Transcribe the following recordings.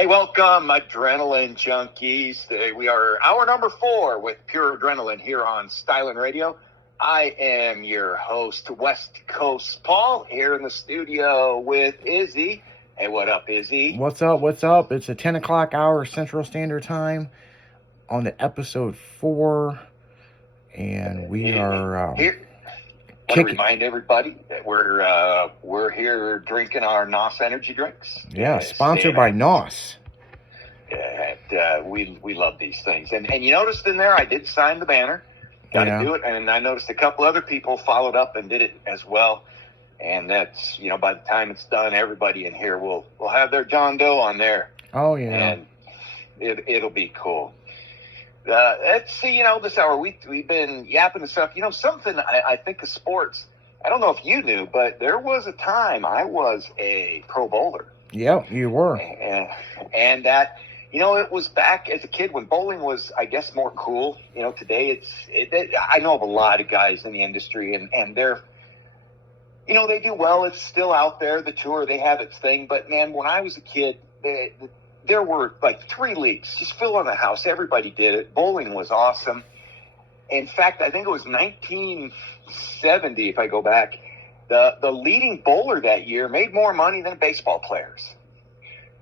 Hey, welcome, Adrenaline Junkies. Today we are hour number 4 with Pure Adrenaline here on Styling Radio. I am your host, West Coast Paul, here in the studio with Izzy. Hey, what up, Izzy? What's up? What's up? It's a 10 o'clock hour Central Standard Time on the episode 4, and we are here. I want to remind everybody that we're here drinking our NOS energy drinks. Yeah, sponsored by NOS. And we love these things. And you noticed in there, I did sign the banner. Got to do it. And I noticed a couple other people followed up and did it as well. And that's, by the time it's done, everybody in here will have their John Doe on there. Oh, yeah. And it'll be cool. Let's see, this hour we've been yapping and stuff. Something I think of sports. I don't know if you knew, but there was a time I was a pro bowler. Yep, you were. And that, it was back as a kid when bowling was, I guess, more cool. Today I know of a lot of guys in the industry, and they're, they do well. It's still out there. The tour, they have its thing. But, man, when I was a kid, there were like 3 leagues just filling the house. Everybody did it. Bowling was awesome. In fact, I think it was 1970, if I go back, the leading bowler that year made more money than baseball players.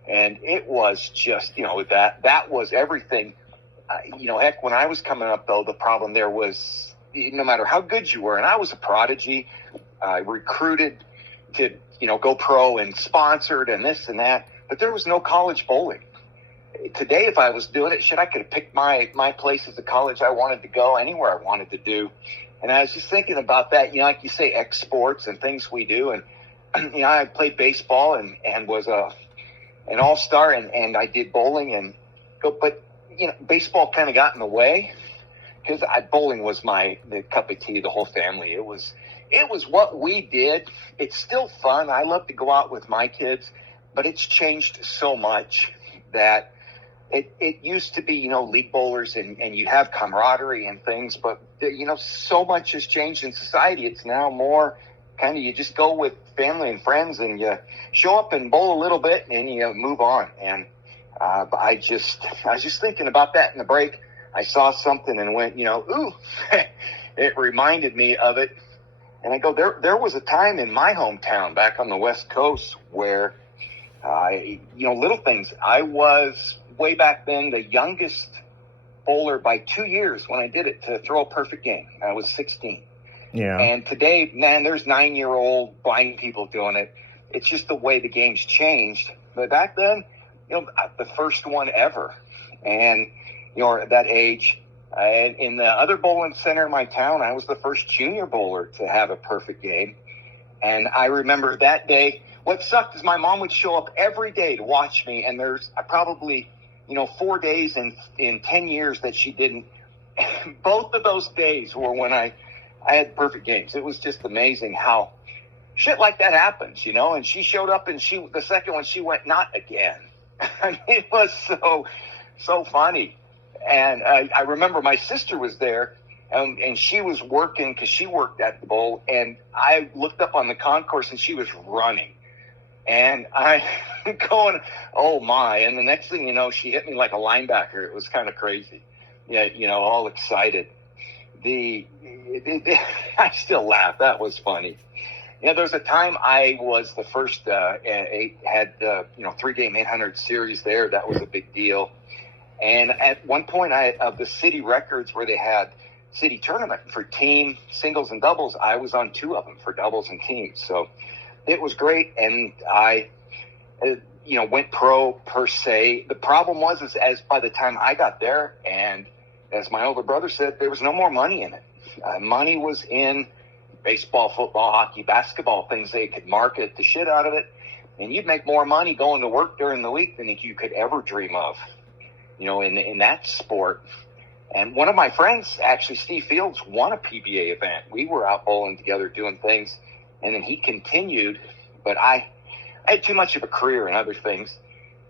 And it was just, that was everything. Heck, when I was coming up, though, the problem there was no matter how good you were, and I was a prodigy, I recruited to, go pro and sponsored and this and that. But there was no college bowling. Today, if I was doing it, I could have picked my place at the college I wanted to go, anywhere I wanted to do. And I was just thinking about that, like you say, sports and things we do. And, I played baseball and was an all-star, and I did bowling. But baseball kind of got in the way because bowling was the cup of tea, the whole family. It was what we did. It's still fun. I love to go out with my kids. But it's changed so much that it used to be, league bowlers and you have camaraderie and things. But, so much has changed in society. It's now more kind of you just go with family and friends and you show up and bowl a little bit and you move on. And I was just thinking about that in the break. I saw something and went, ooh, it reminded me of it. And I go, there was a time in my hometown back on the West Coast where little things. I was way back then the youngest bowler by 2 years when I did it to throw a perfect game. I was 16. Yeah. And today, man, there's 9-year-old blind people doing it. It's just the way the game's changed. But back then, the first one ever. And, at that age, in the other bowling center in my town, I was the first junior bowler to have a perfect game. And I remember that day. What sucked is my mom would show up every day to watch me, and there's probably, 4 days in 10 years that she didn't. Both of those days were when I had perfect games. It was just amazing how shit like that happens, and she showed up, and the second one, she went, not again. I mean, it was so funny. And I remember my sister was there, and she was working because she worked at the bowl, and I looked up on the concourse, and she was running. And I'm going, oh, my. And the next thing you know, she hit me like a linebacker. It was kind of crazy. Yeah, all excited. I still laugh. That was funny. There was a time I was the first, had 3-game 800 series there. That was a big deal. And at one point, of the city records where they had city tournament for team, singles, and doubles, I was on 2 of them for doubles and teams. So it was great, and I, went pro per se. The problem was, as by the time I got there, and as my older brother said, there was no more money in it. Money was in baseball, football, hockey, basketball, things they could market the shit out of it, and you'd make more money going to work during the week than you could ever dream of, in that sport. And one of my friends, actually, Steve Fields, won a PBA event. We were out bowling together doing things. And then he continued, but I had too much of a career in other things.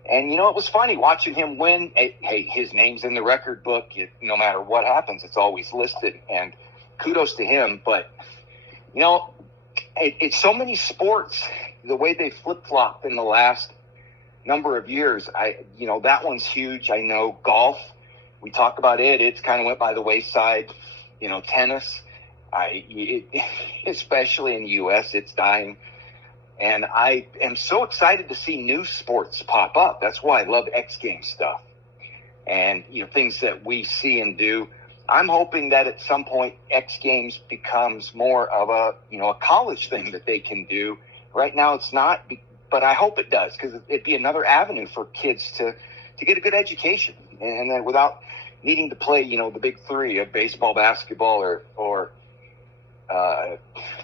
And, it was funny watching him win. Hey, his name's in the record book. No matter what happens, it's always listed. And kudos to him. But, it's so many sports, the way they flip-flopped in the last number of years. That one's huge. I know golf. We talk about it. It's kind of went by the wayside. Tennis. Especially in the U.S., it's dying. And I am so excited to see new sports pop up. That's why I love X Games stuff. And, things that we see and do. I'm hoping that at some point X Games becomes more of a college thing that they can do. Right now it's not, but I hope it does, because it'd be another avenue for kids to get a good education. And then without needing to play, the big three of baseball, basketball, or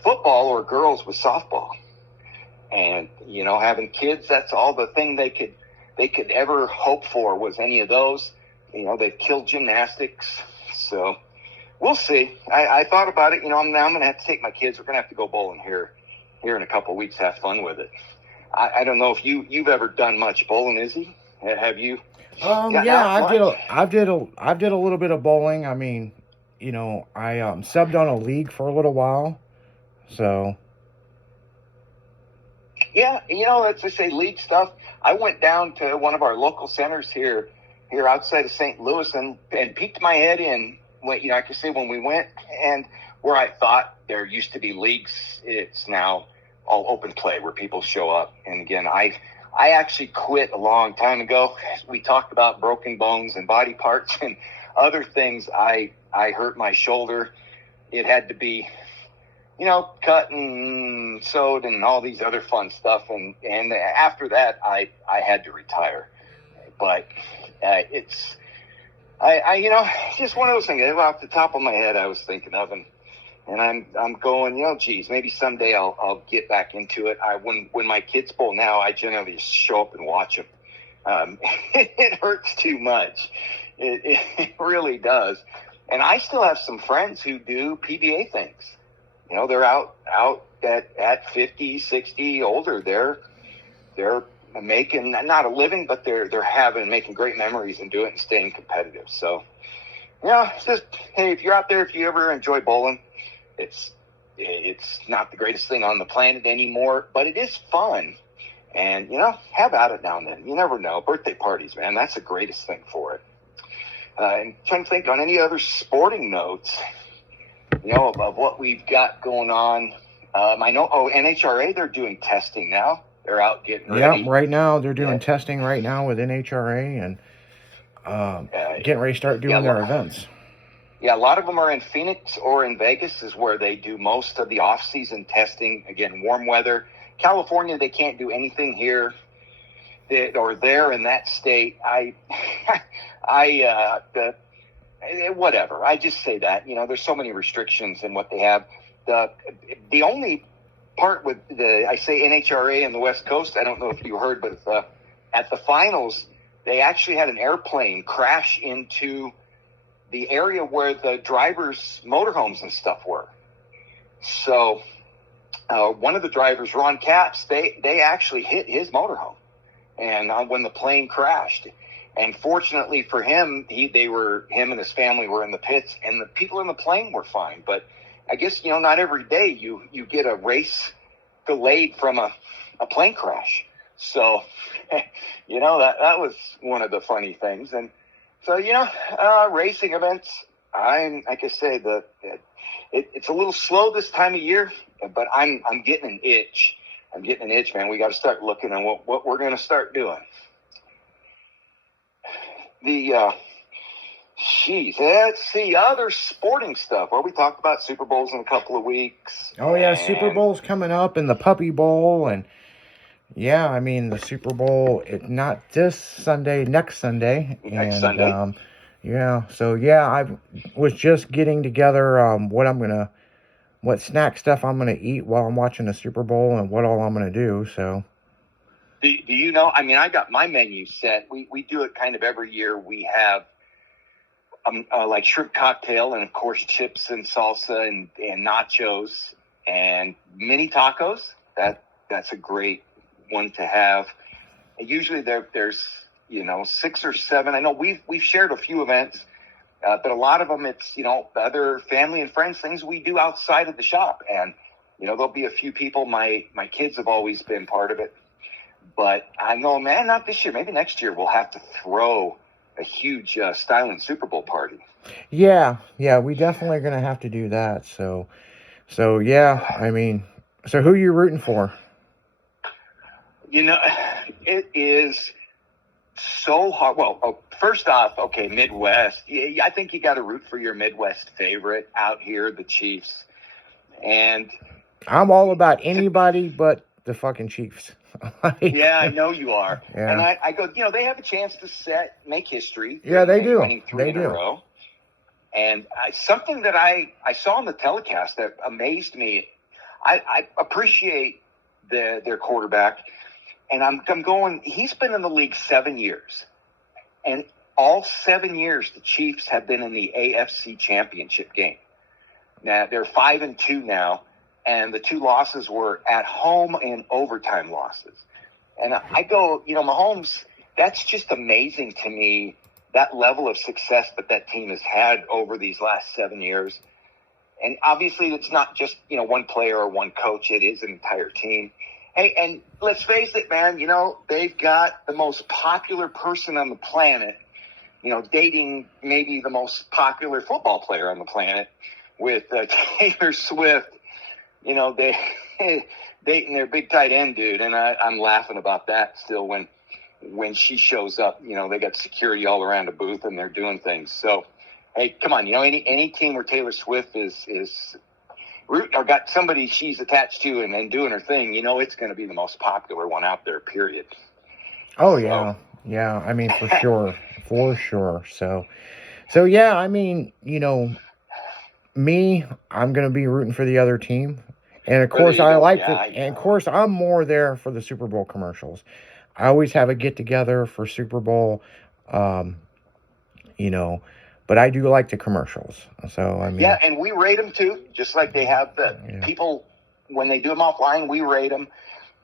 football, or girls with softball. And, having kids, that's all the thing they could ever hope for was any of those. They've killed gymnastics. So we'll see. I thought about it. I'm going to have to take my kids. We're going to have to go bowling here in a couple of weeks, have fun with it. I don't know if you've ever done much bowling, Izzy? Have you? Yeah, I did a little bit of bowling. I mean, I subbed on a league for a little while. So yeah, let's just say league stuff. I went down to one of our local centers here outside of St. Louis and peeked my head in, I could say when we went, and where I thought there used to be leagues, it's now all open play where people show up. And again, I actually quit a long time ago. We talked about broken bones and body parts and other things. I hurt my shoulder. It had to be, cut and sewed and all these other fun stuff. And after that, I had to retire. But it's just one of those things off the top of my head I was thinking of, and I'm going, geez, maybe someday I'll get back into it. When my kids bowl now, I generally just show up and watch them. It hurts too much. It really does. And I still have some friends who do PBA things. They're out at 50, 60, older. They're making not a living, but they're making great memories and doing it and staying competitive. So, it's just, hey, if you're out there, if you ever enjoy bowling, it's not the greatest thing on the planet anymore, but it is fun. And, have at it now and then. You never know. Birthday parties, man, that's the greatest thing for it. And trying to think on any other sporting notes, of what we've got going on. I know, NHRA, they're doing testing now. They're out getting ready. Yeah, right now they're doing testing right now with NHRA and getting ready to start doing their events. Yeah, a lot of them are in Phoenix or in Vegas is where they do most of the off-season testing. Again, warm weather. California, they can't do anything here or there in that state. Whatever. I just say that. There's so many restrictions in what they have. The only part with I say NHRA and the West Coast, I don't know if you heard, but at the finals, they actually had an airplane crash into the area where the drivers' motorhomes and stuff were. So one of the drivers, Ron Capps, they actually hit his motorhome, and when the plane crashed. And fortunately for him, him and his family were in the pits, and the people in the plane were fine. But I guess, not every day you get a race delayed from a plane crash. So, that was one of the funny things. And so, racing events, like I say, it's a little slow this time of year, but I'm getting an itch. I'm getting an itch, man. We got to start looking at what we're going to start doing. Let's see, other sporting stuff. Well, we talked about Super Bowls in a couple of weeks. Oh, yeah, Super Bowl's coming up, and the Puppy Bowl, and yeah, I mean, the Super Bowl, not this Sunday, next Sunday. Next Sunday. I was just getting together what snack stuff I'm going to eat while I'm watching the Super Bowl and what all I'm going to do, so. Do you know, I got my menu set. We do it kind of every year. We have like shrimp cocktail and, of course, chips and salsa and nachos and mini tacos. That's a great one to have. And usually there's 6 or 7. I know we've shared a few events, but a lot of them it's other family and friends, things we do outside of the shop. And there'll be a few people. My kids have always been part of it. But I know, man, not this year. Maybe next year we'll have to throw a huge styling Super Bowl party. Yeah, yeah, we definitely are gonna have to do that. So yeah, I mean, so who you rooting for? You know, it is so hard. Well, first off, okay, Midwest. Yeah, I think you got to root for your Midwest favorite out here, the Chiefs. And I'm all about anybody but the fucking Chiefs. Like, yeah, I know you are. yeah. And I go, they have a chance to make history. Yeah, they do. Winning three in a row. And something that I saw on the telecast that amazed me, I appreciate their quarterback. And I'm going, he's been in the league 7 years. And all 7 years, the Chiefs have been in the AFC Championship game. Now, they're 5-2 now. And the 2 losses were at home and overtime losses. And I go, Mahomes, that's just amazing to me, that level of success that team has had over these last 7 years. And obviously it's not just, one player or one coach. It is an entire team. Hey, and let's face it, man, they've got the most popular person on the planet, dating maybe the most popular football player on the planet with Taylor Swift. They dating their big tight end dude, and I'm laughing about that still when she shows up. They got security all around the booth, and they're doing things. So, hey, come on, any team where Taylor Swift is or got somebody she's attached to and then doing her thing, it's going to be the most popular one out there. Period. Oh yeah, yeah. I mean, for sure, for sure. So yeah. I mean, me, I'm gonna be rooting for the other team. And of course, and of course, I'm more there for the Super Bowl commercials. I always have a get together for Super Bowl, but I do like the commercials. So, I mean. Yeah, and we rate them too, just like they have the people when they do them offline, we rate them.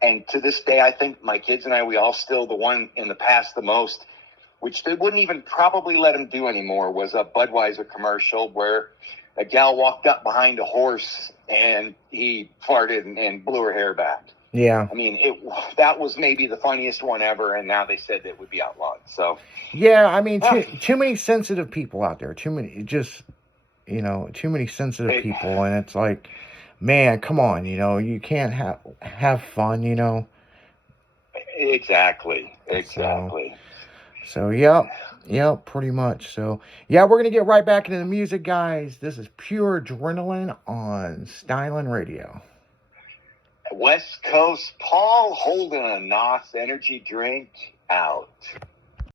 And to this day, I think my kids and we all still the one in the past the most, which they wouldn't even probably let them do anymore, was a Budweiser commercial where a gal walked up behind a horse and he farted and blew her hair back. Yeah. I mean, that was maybe the funniest one ever, and now they said it would be outlawed. So. Yeah, I mean, too many sensitive people out there. Too many sensitive people, and it's like, man, come on, you can't have fun, Exactly. So yeah, pretty much. So, yeah, we're going to get right back into the music, guys. This is Pure Adrenaline on Stylin' Radio. West Coast, Paul Holden, a NOS energy drink out.